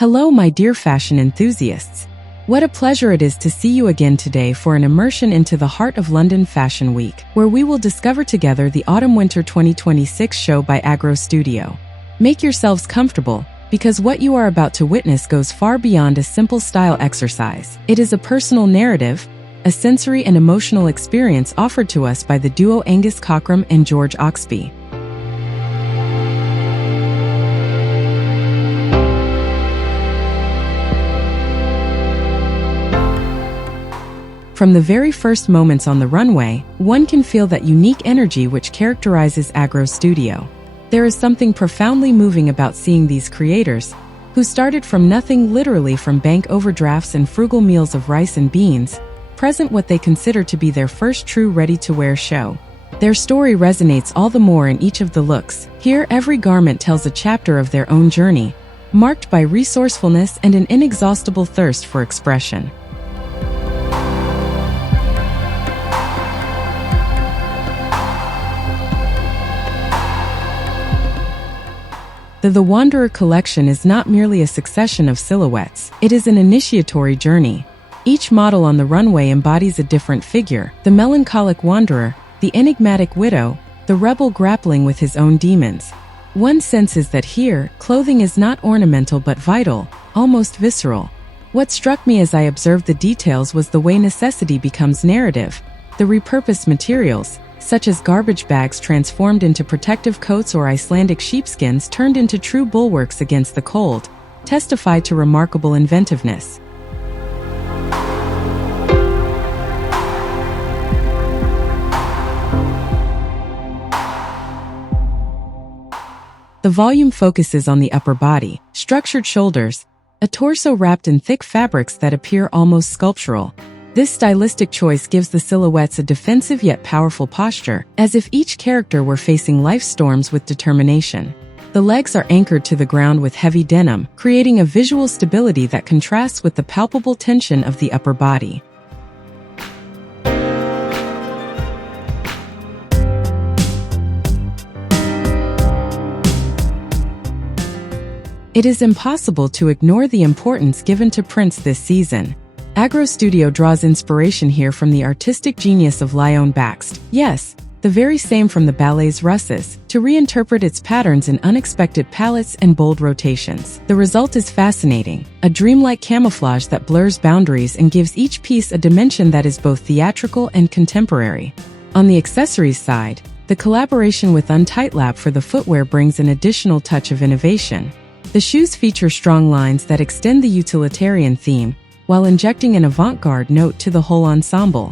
Hello my dear fashion enthusiasts. What a pleasure it is to see you again today for an immersion into the heart of London Fashion Week, where we will discover together the Autumn-Winter 2026 show by AGRO Studio. Make yourselves comfortable, because what you are about to witness goes far beyond a simple style exercise. It is a personal narrative, a sensory and emotional experience offered to us by the duo Angus Cockram and George Oxby. From the very first moments on the runway, one can feel that unique energy which characterizes AGRO Studio. There is something profoundly moving about seeing these creators, who started from nothing, literally from bank overdrafts and frugal meals of rice and beans, present what they consider to be their first true ready-to-wear show. Their story resonates all the more in each of the looks. Here, every garment tells a chapter of their own journey, marked by resourcefulness and an inexhaustible thirst for expression. The Wanderer collection is not merely a succession of silhouettes, it is an initiatory journey. Each model on the runway embodies a different figure: the melancholic wanderer, the enigmatic widow, the rebel grappling with his own demons. One senses that here, clothing is not ornamental but vital, almost visceral. What struck me as I observed the details was the way necessity becomes narrative. The repurposed materials, such as garbage bags transformed into protective coats or Icelandic sheepskins turned into true bulwarks against the cold, testify to remarkable inventiveness. The volume focuses on the upper body, structured shoulders, a torso wrapped in thick fabrics that appear almost sculptural. This stylistic choice gives the silhouettes a defensive yet powerful posture, as if each character were facing life's storms with determination. The legs are anchored to the ground with heavy denim, creating a visual stability that contrasts with the palpable tension of the upper body. It is impossible to ignore the importance given to prints this season. AGRO Studio draws inspiration here from the artistic genius of Lyon Bakst, yes, the very same from the ballet's Russes, to reinterpret its patterns in unexpected palettes and bold rotations. The result is fascinating, a dreamlike camouflage that blurs boundaries and gives each piece a dimension that is both theatrical and contemporary. On the accessories side, the collaboration with Untitlab for the footwear brings an additional touch of innovation. The shoes feature strong lines that extend the utilitarian theme, while injecting an avant-garde note to the whole ensemble.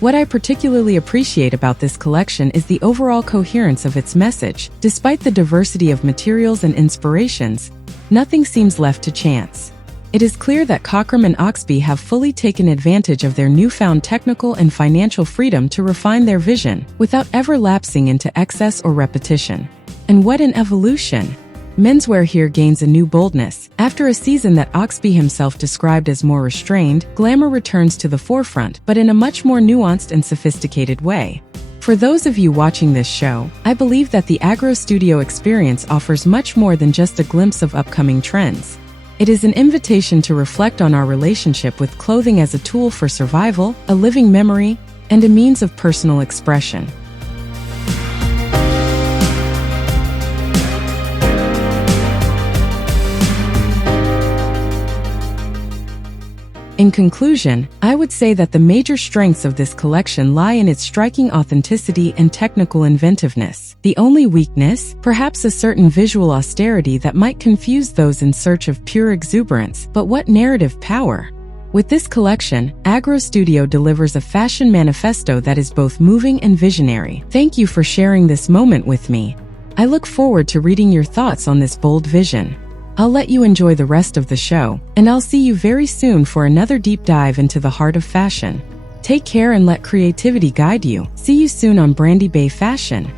What I particularly appreciate about this collection is the overall coherence of its message. Despite the diversity of materials and inspirations, nothing seems left to chance. It is clear that Cockram and Oxby have fully taken advantage of their newfound technical and financial freedom to refine their vision, without ever lapsing into excess or repetition. And what an evolution! Menswear here gains a new boldness. After a season that Oxby himself described as more restrained, Glamour returns to the forefront, but in a much more nuanced and sophisticated way. For those of you watching this show, I believe that the AGRO Studio experience offers much more than just a glimpse of upcoming trends. It is an invitation to reflect on our relationship with clothing as a tool for survival, a living memory, and a means of personal expression. In conclusion, I would say that the major strengths of this collection lie in its striking authenticity and technical inventiveness. The only weakness, perhaps a certain visual austerity that might confuse those in search of pure exuberance. But what narrative power! With this collection, AGRO Studio delivers a fashion manifesto that is both moving and visionary. Thank you for sharing this moment with me. I look forward to reading your thoughts on this bold vision. I'll let you enjoy the rest of the show, and I'll see you very soon for another deep dive into the heart of fashion. Take care and let creativity guide you. See you soon on Brandibay Fashion.